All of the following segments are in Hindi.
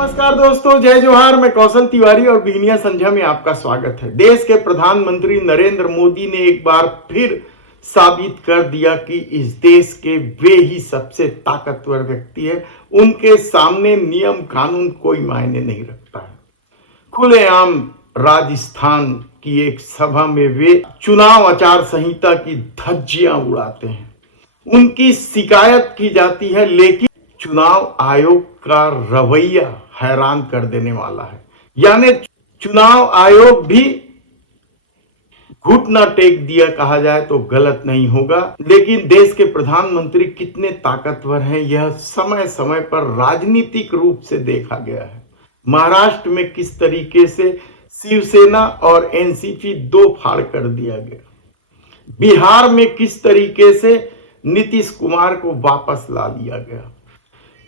नमस्कार दोस्तों, जय जोहार। मैं कौशल तिवारी और बिहनिया संध्या में आपका स्वागत है। देश के प्रधानमंत्री नरेंद्र मोदी ने एक बार फिर साबित कर दिया कि इस देश के वे ही सबसे ताकतवर व्यक्ति है। उनके सामने नियम कानून कोई मायने नहीं रखता है। खुलेआम राजस्थान की एक सभा में वे चुनाव आचार संहिता की धज्जियां उड़ाते हैं। उनकी शिकायत की जाती है, लेकिन चुनाव आयोग का रवैया हैरान कर देने वाला है। यानी चुनाव आयोग भी घुटना टेक दिया कहा जाए तो गलत नहीं होगा। लेकिन देश के प्रधानमंत्री कितने ताकतवर हैं, यह समय समय पर राजनीतिक रूप से देखा गया है। महाराष्ट्र में किस तरीके से शिवसेना और एनसीपी दो फाड़ कर दिया गया, बिहार में किस तरीके से नीतीश कुमार को वापस ला लिया गया।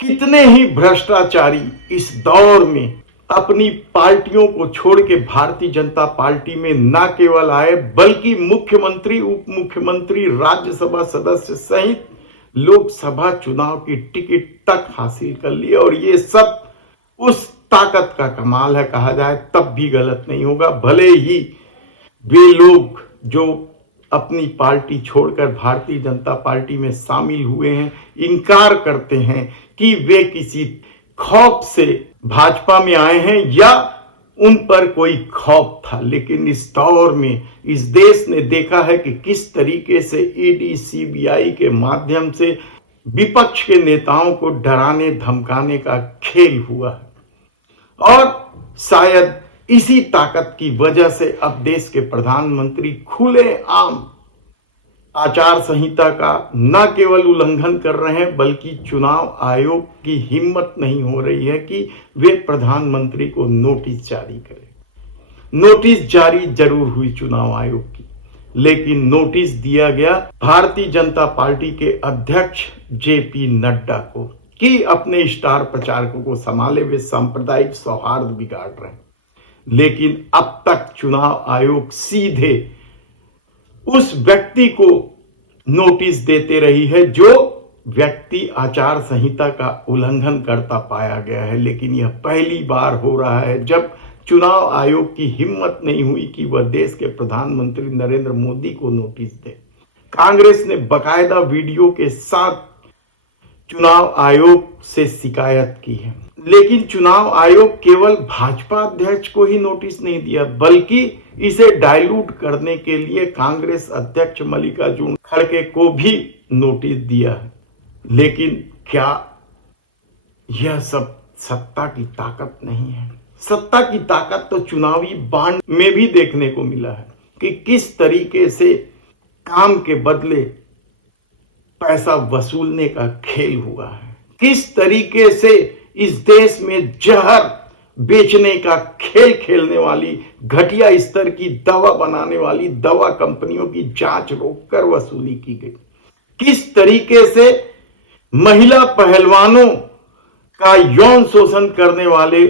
कितने ही भ्रष्टाचारी इस दौर में अपनी पार्टियों को छोड़ के भारतीय जनता पार्टी में न केवल आए, बल्कि मुख्यमंत्री, उप मुख्यमंत्री, राज्यसभा सदस्य सहित लोकसभा चुनाव की टिकट तक हासिल कर लिए। और ये सब उस ताकत का कमाल है कहा जाए तब भी गलत नहीं होगा। भले ही वे लोग जो अपनी पार्टी छोड़कर भारतीय जनता पार्टी में शामिल हुए हैं, इनकार करते हैं कि वे किसी खौफ से भाजपा में आए हैं या उन पर कोई खौफ था। लेकिन इस दौर में इस देश ने देखा है कि किस तरीके से ईडी, सीबीआई के माध्यम से विपक्ष के नेताओं को डराने धमकाने का खेल हुआ है। और शायद इसी ताकत की वजह से अब देश के प्रधानमंत्री खुलेआम आचार संहिता का न केवल उल्लंघन कर रहे हैं, बल्कि चुनाव आयोग की हिम्मत नहीं हो रही है कि वे प्रधानमंत्री को नोटिस जारी करें। नोटिस जारी जरूर हुई चुनाव आयोग की, लेकिन नोटिस दिया गया भारतीय जनता पार्टी के अध्यक्ष जेपी नड्डा को कि अपने स्टार प्रचारकों को संभाले, वे सांप्रदायिक सौहार्द बिगाड़ रहे हैं। लेकिन अब तक चुनाव आयोग सीधे उस व्यक्ति को नोटिस देते रही है जो व्यक्ति आचार संहिता का उल्लंघन करता पाया गया है। लेकिन यह पहली बार हो रहा है जब चुनाव आयोग की हिम्मत नहीं हुई कि वह देश के प्रधानमंत्री नरेंद्र मोदी को नोटिस दे। कांग्रेस ने बकायदा वीडियो के साथ चुनाव आयोग से शिकायत की है, लेकिन चुनाव आयोग केवल भाजपा अध्यक्ष को ही नोटिस नहीं दिया, बल्कि इसे डाइल्यूट करने के लिए कांग्रेस अध्यक्ष मल्लिकार्जुन खड़गे को भी नोटिस दिया है। लेकिन क्या यह सब सत्ता की ताकत नहीं है? सत्ता की ताकत तो चुनावी बांड में भी देखने को मिला है कि किस तरीके से काम के बदले पैसा वसूलने का खेल हुआ है, किस तरीके से इस देश में जहर बेचने का खेल खेलने वाली, घटिया स्तर की दवा बनाने वाली दवा कंपनियों की जांच रोककर वसूली की गई, किस तरीके से महिला पहलवानों का यौन शोषण करने वाले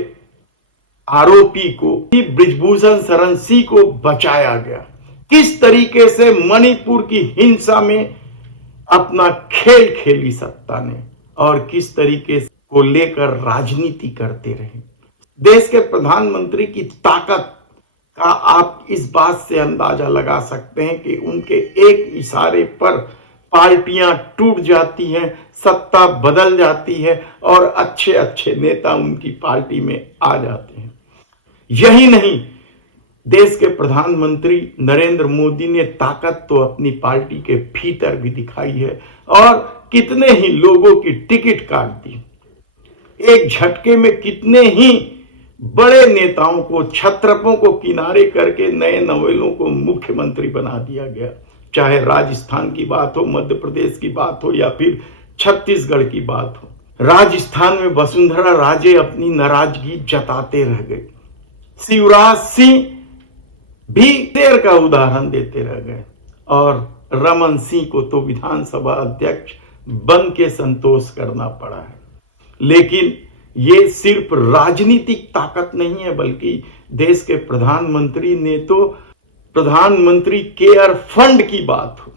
आरोपी को, ब्रिजभूषण शरण सिंह को बचाया गया, किस तरीके से मणिपुर की हिंसा में अपना खेल खेली सत्ता ने, और किस तरीके को लेकर राजनीति करते रहे। देश के प्रधानमंत्री की ताकत का आप इस बात से अंदाजा लगा सकते हैं कि उनके एक इशारे पर पार्टियां टूट जाती हैं, सत्ता बदल जाती है और अच्छे अच्छे नेता उनकी पार्टी में आ जाते हैं। यही नहीं, देश के प्रधानमंत्री नरेंद्र मोदी ने ताकत तो अपनी पार्टी के भीतर भी दिखाई है और कितने ही लोगों की टिकट काट दी। एक झटके में कितने ही बड़े नेताओं को, छत्रपों को किनारे करके नए नवेलों को मुख्यमंत्री बना दिया गया। चाहे राजस्थान की बात हो, मध्य प्रदेश की बात हो या फिर छत्तीसगढ़ की बात हो। राजस्थान में वसुंधरा राजे अपनी नाराजगी जताते रह गए। शिवराज सिंह भी देर का उदाहरण देते रह गए और रमन सिंह को तो विधानसभा अध्यक्ष बन के संतोष करना पड़ा है। लेकिन ये सिर्फ राजनीतिक ताकत नहीं है, बल्कि देश के प्रधानमंत्री ने तो प्रधानमंत्री केयर फंड की बात हो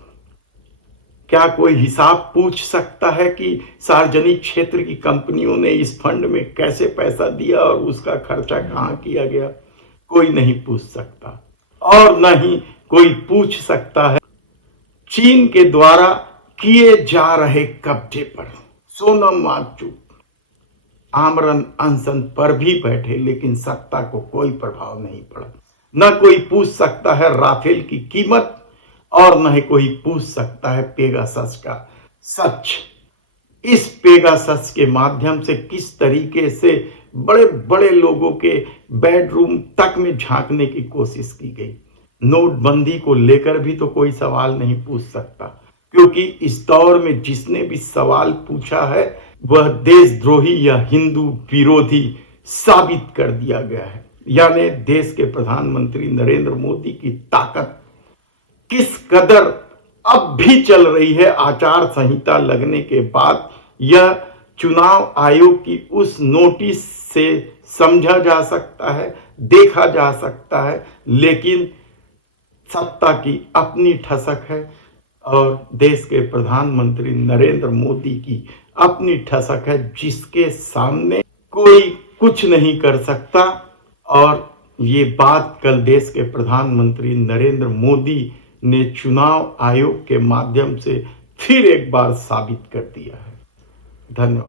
क्या कोई हिसाब पूछ सकता है कि सार्वजनिक क्षेत्र की कंपनियों ने इस फंड में कैसे पैसा दिया और उसका खर्चा कहां किया गया? कोई नहीं पूछ सकता। और न ही कोई पूछ सकता है चीन के द्वारा किए जा रहे कब्जे पर। सोनम वांगचुक आमरण अनशन पर भी बैठे, लेकिन सत्ता को कोई प्रभाव नहीं पड़ा। न कोई पूछ सकता है राफेल की कीमत, और न ही कोई पूछ सकता है पेगासस का सच। इस पेगासस के माध्यम से किस तरीके से बड़े बड़े लोगों के बेडरूम तक में झांकने की कोशिश की गई। नोटबंदी को लेकर भी तो कोई सवाल नहीं पूछ सकता, क्योंकि इस दौर में जिसने भी सवाल पूछा है वह देशद्रोही या हिंदू विरोधी साबित कर दिया गया है। यानी देश के प्रधानमंत्री नरेंद्र मोदी की ताकत किस कदर अब भी चल रही है। आचार संहिता लगने के बाद यह चुनाव आयोग की उस नोटिस से समझा जा सकता है, देखा जा सकता है, लेकिन सत्ता की अपनी ठसक है और देश के प्रधानमंत्री नरेंद्र मोदी की अपनी ठसक है, जिसके सामने कोई कुछ नहीं कर सकता। और ये बात कल देश के प्रधानमंत्री नरेंद्र मोदी ने चुनाव आयोग के माध्यम से फिर एक बार साबित कर दिया है। धन्यवाद।